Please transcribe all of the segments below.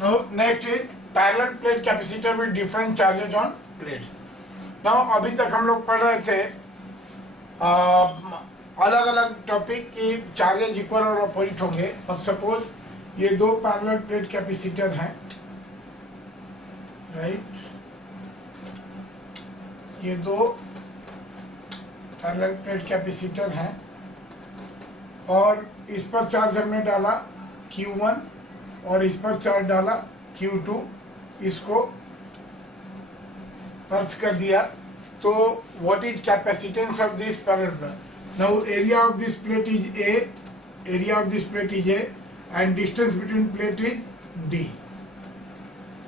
Now next is parallel plate capacitor with different charges on plates. Now अभी तक हम लोग पढ़ रहे थे अलग अलग टॉपिक की चार्जेज इक्वल और अपोजिट होंगे. अब सपोज ये दो पैरेलल प्लेट कैपेसिटर हैं, राइट. ये दो पैरेलल प्लेट कैपेसिटर हैं और इस पर चार्ज हमने डाला Q1 और इस पर चार्ज डाला Q2. इसको अर्थ कर दिया. तो what is capacitance of this parallel? Now area of this plate is A, area of this plate is A and distance between plate is D,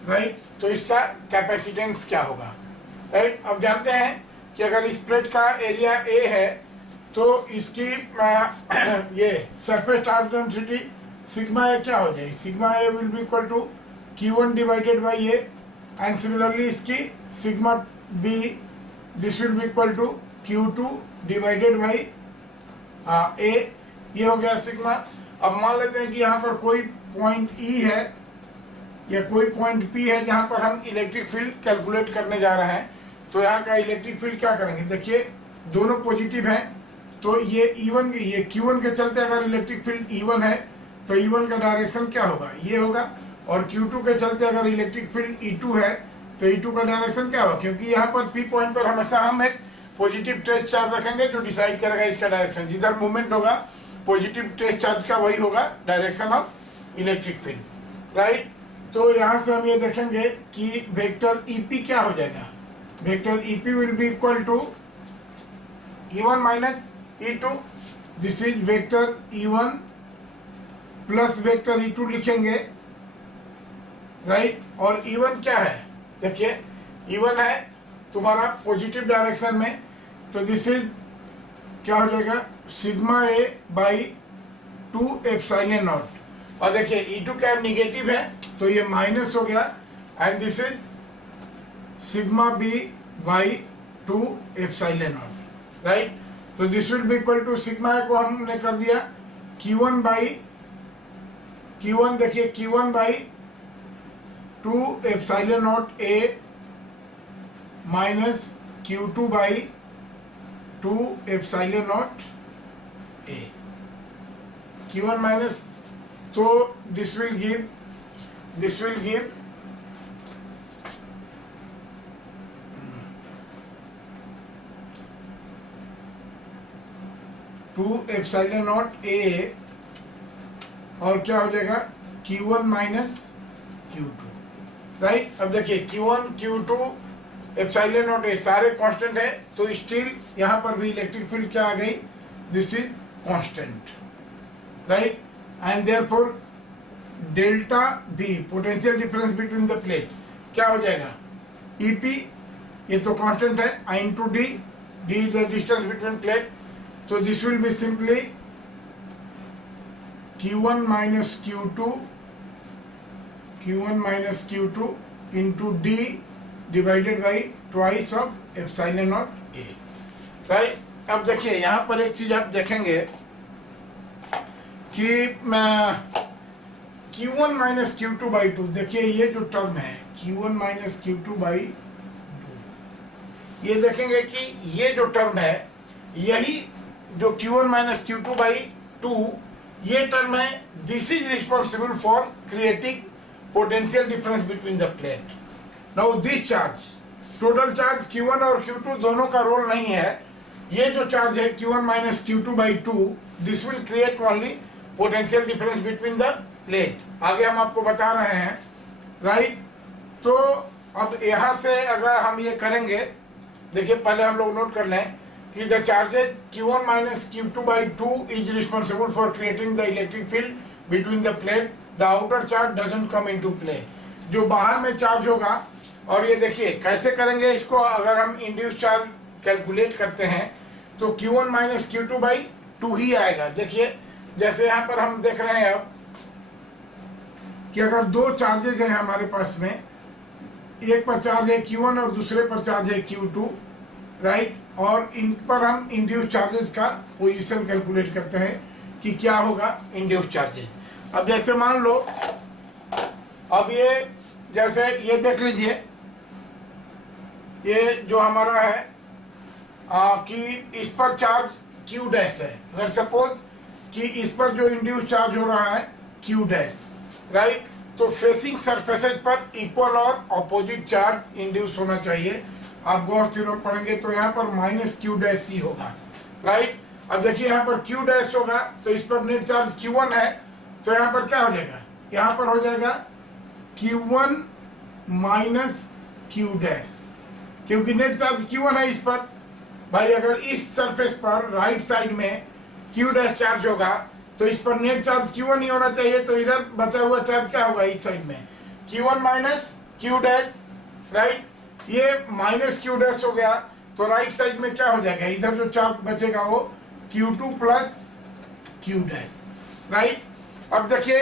right. तो इसका कैपेसिटेंस क्या होगा, राइट. अब जानते हैं कि अगर इस प्लेट का एरिया A है तो इसकी ये surface charge density sigma A क्या हो जाएगी? Sigma A will be equal to Q1 divided by A and similarly इसकी sigma B this will be equal to Q2 divided by A. ये हो गया सिग्मा. अब मान लेते हैं कि यहाँ पर कोई पॉइंट E है या कोई पॉइंट P है जहाँ पर हम इलेक्ट्रिक फील्ड कैलकुलेट करने जा रहे हैं. तो यहाँ का इलेक्ट्रिक फील्ड क्या करेंगे? देखिए दोनों पॉजिटिव हैं तो ये E1 ये Q1 के चलते अगर इलेक्ट्रिक फील्ड E1 है तो E1 का डायरेक्शन क्या होगा? ये होगा. और Q2 के चलते अगर इलेक्ट्रिक फील्ड E2 है तो E2 का डायरेक्शन क्या होगा? क्योंकि यहाँ पर P पॉइंट पर हमेशा हम एक पॉजिटिव ट्रेस चार्ज रखेंगे जो डिसाइड करेगा इसका डायरेक्शन. जिधर मूवमेंट होगा पॉजिटिव ट्रेस चार्ज का वही होगा direction of electric field, right. तो यहाँ से हम ये देखेंगे कि वेक्टर EP क्या हो जाएगा? Vector EP will be equal to E1 minus E2. This is vector E1 plus vector E2 लिखेंगे, राइट. और E1 क्या है? देखिए E1 है तुम्हारा पॉजिटिव डायरेक्शन में, तो दिस इज क्या हो जाएगा? Sigma A by 2 epsilon not. और देखिए E2 क्या निगेटिव है तो ये माइनस हो गया and this is sigma B by 2 epsilon naught, right. तो this will be equal to sigma A को हमने कर दिया Q1 बाई Q1. देखिए Q1 by 2 epsilon naught A minus Q2 by 2 epsilon naught A. Q1 minus, तो this will give 2 epsilon naught A और क्या हो जाएगा? Q1 minus Q2, right. अब देखिए Q1 Q2 epsilon naught A सारे constant है तो स्टिल यहाँ पर भी इलेक्ट्रिक फील्ड क्या आ गई? This is constant, right. And therefore delta B potential difference between the plate क्या हो जाएगा? EP ये तो कांस्टेंट है I into D is the distance between plate. तो this will be simply Q1 minus Q2 into D divided by twice of epsilon naught A, right. अब देखिए यहाँ पर एक चीज आप देखेंगे कि Q1 माइनस Q2 बाई 2. देखिए ये जो टर्म है Q1 माइनस Q2 बाई 2, ये देखेंगे कि ये जो टर्म है यही जो Q1 माइनस Q2 बाई 2 ये टर्म है. This is responsible for creating potential difference between the plate. Now this charge total charge Q1 और Q2 दोनों का रोल नहीं है. ये जो चार्ज है Q1 minus Q2 by 2 this will create only potential difference between the plate. आगे हम आपको बता रहे हैं, राइट. तो अब यहाँ से अगर हम ये करेंगे, देखिए पहले हम लोग नोट कर लें कि the charges Q1 minus Q2 by 2 is responsible for creating the electric field between the plate. The outer charge doesn't come into play. जो बाहर में चार्ज होगा, और ये देखिए कैसे करेंगे इसको. अगर हम इंड्यूस चार्ज कैलकुलेट करते हैं तो Q1 माइनस Q2 बाई 2 ही आएगा. देखिए जैसे यहाँ पर हम देख रहे हैं अब कि अगर दो चार्जेज हैं हमारे पास में, एक पर चार्ज है Q1 और दूसरे पर चार्ज है Q2, राइट. और इन पर हम इंड्यूस चार्जेस का पोजीशन कैलकुलेट करते हैं कि क्या होगा इंड्यूस चार्जेस. अब जैसे मान लो अब ये जैसे ये देख लीजिए, ये जो हमारा है कि इस पर चार्ज Q डैश है। अगर सपोज कि इस पर जो इंड्यूस चार्ज हो रहा है Q डैश, राइट, तो फेसिंग सरफेसेज पर इक्वल और ऑपोजिट चार्ज इंड्यूस होना चाहिए। आप गौर थ्योरम पढ़ेंगे तो यहाँ पर माइनस Q डैश C होगा, राइट। अब देखिए यहाँ पर Q डैश होगा तो इस पर नेट चार्ज Q1 है, तो यहाँ पर क्या हो जाएगा, यहाँ पर हो जाएगा Q1 माइनस Q डैश, क्योंकि नेट चार्ज Q1 है इस पर। भाई अगर इस सरफेस पर राइट साइड में Q डैश चार्ज होगा तो इस पर नेट चार्ज Q1 ही होना चाहिए, तो इधर बचा हुआ चार्ज क्या होगा इस साइड में, Q1 minus Q dash, right. ये माइनस Q डैश हो गया तो राइट साइड में क्या हो जाएगा, इधर जो चार्ज बचेगा वो Q2 plus Q dash, right. अब देखिए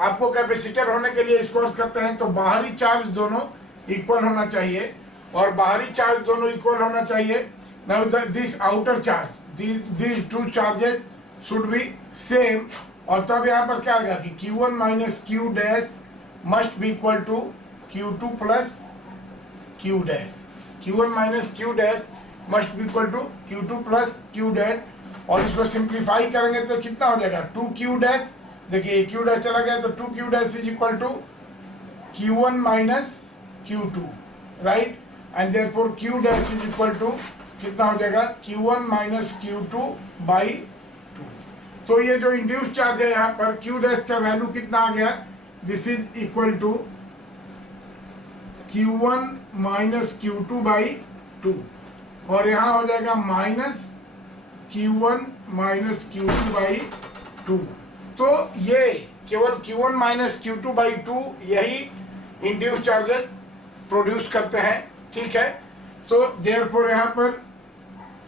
आपको कैपेसिटर होने के लिए इसको करते हैं तो बाहरी चार्ज दोनों इक्वल होना चाहिए, और बाहरी चार्ज दोनों इक्वल होना चाहिए। Now this outer charge, these two charges should be same, और तब यहाँ पर क्या आएगा कि Q1 minus Q dash must be equal to Q2 plus Q dash. Q1 minus Q dash must be equal to Q2 plus Q dash, और इसको simplify करेंगे तो कितना हो जाएगा 2Q डैश। देखिए Q डैश चला गया तो 2Q dash is equal to Q1 minus Q2, right, and therefore Q dash is equal to कितना हो जाएगा Q1 माइनस Q2 बाई 2। तो ये जो इंड्यूस चार्ज है यहाँ पर Q डैश का वैल्यू कितना आ गया, this is equal to Q1 minus Q2 by 2, और यहाँ हो जाएगा minus Q1 minus Q2 by 2। तो ये केवल Q1 माइनस Q2 बाई 2 यही इंड्यूस चार्जेस प्रोड्यूस करते हैं, ठीक है। तो देयरफॉर यहाँ पर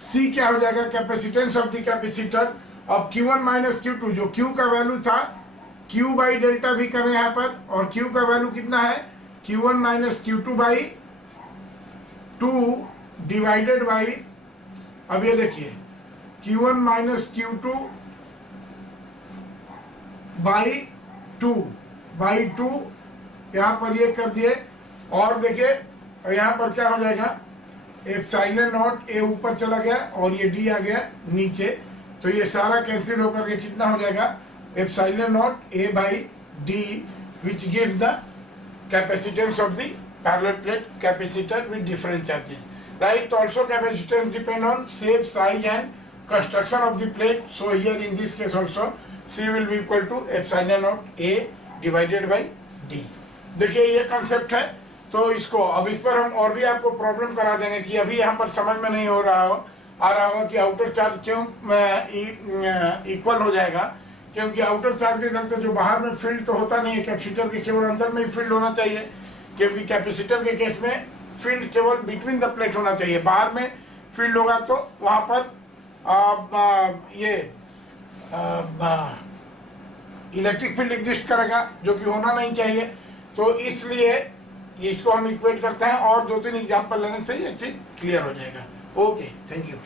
C क्या हो जाएगा, कैपेसिटेंस ऑफ द कैपेसिटर। अब Q1 माइनस Q2 जो Q का वैल्यू था Q बाई डेल्टा भी करें यहाँ पर, और Q का वैल्यू कितना है Q1 minus Q2 by 2 divided by, अब ये देखिए Q1 माइनस Q2 बाई 2 यहाँ पर ये कर दिए, और देखिए यहाँ पर क्या हो जाएगा एप्सिलॉन नॉट A ऊपर चला गया और ये D आ गया नीचे, तो ये सारा कैंसिल होकर के कितना हो जाएगा epsilon naught A by D, which gives the capacitance of the parallel plate capacitor with different charges, right. तो also capacitance depend on shape, size and construction of the plate. So here in this case also C will be equal to epsilon naught A divided by D। देखिए ये concept है, तो इसको अब इस पर हम और भी आपको प्रॉब्लम करा देंगे कि अभी यहाँ पर समझ में नहीं हो रहा हो आ रहा होगा कि आउटर चार्ज क्यों इक्वल हो जाएगा, क्योंकि आउटर चार्ज के चलते जो बाहर में फील्ड तो होता नहीं है कैपेसिटर के, केवल अंदर में ही फील्ड होना चाहिए, क्योंकि कैपेसिटर के केस में फील्ड केवल बिटवीन द प्लेट होना चाहिए। बाहर में फील्ड होगा तो वहाँ पर इलेक्ट्रिक फील्ड एग्जिस्ट करेगा, जो कि होना नहीं चाहिए। तो इसलिए इसको हम इक्वेट करते हैं, और 2-3 एग्जाम्पल लेने से ये चीज क्लियर हो जाएगा। Okay, thank you.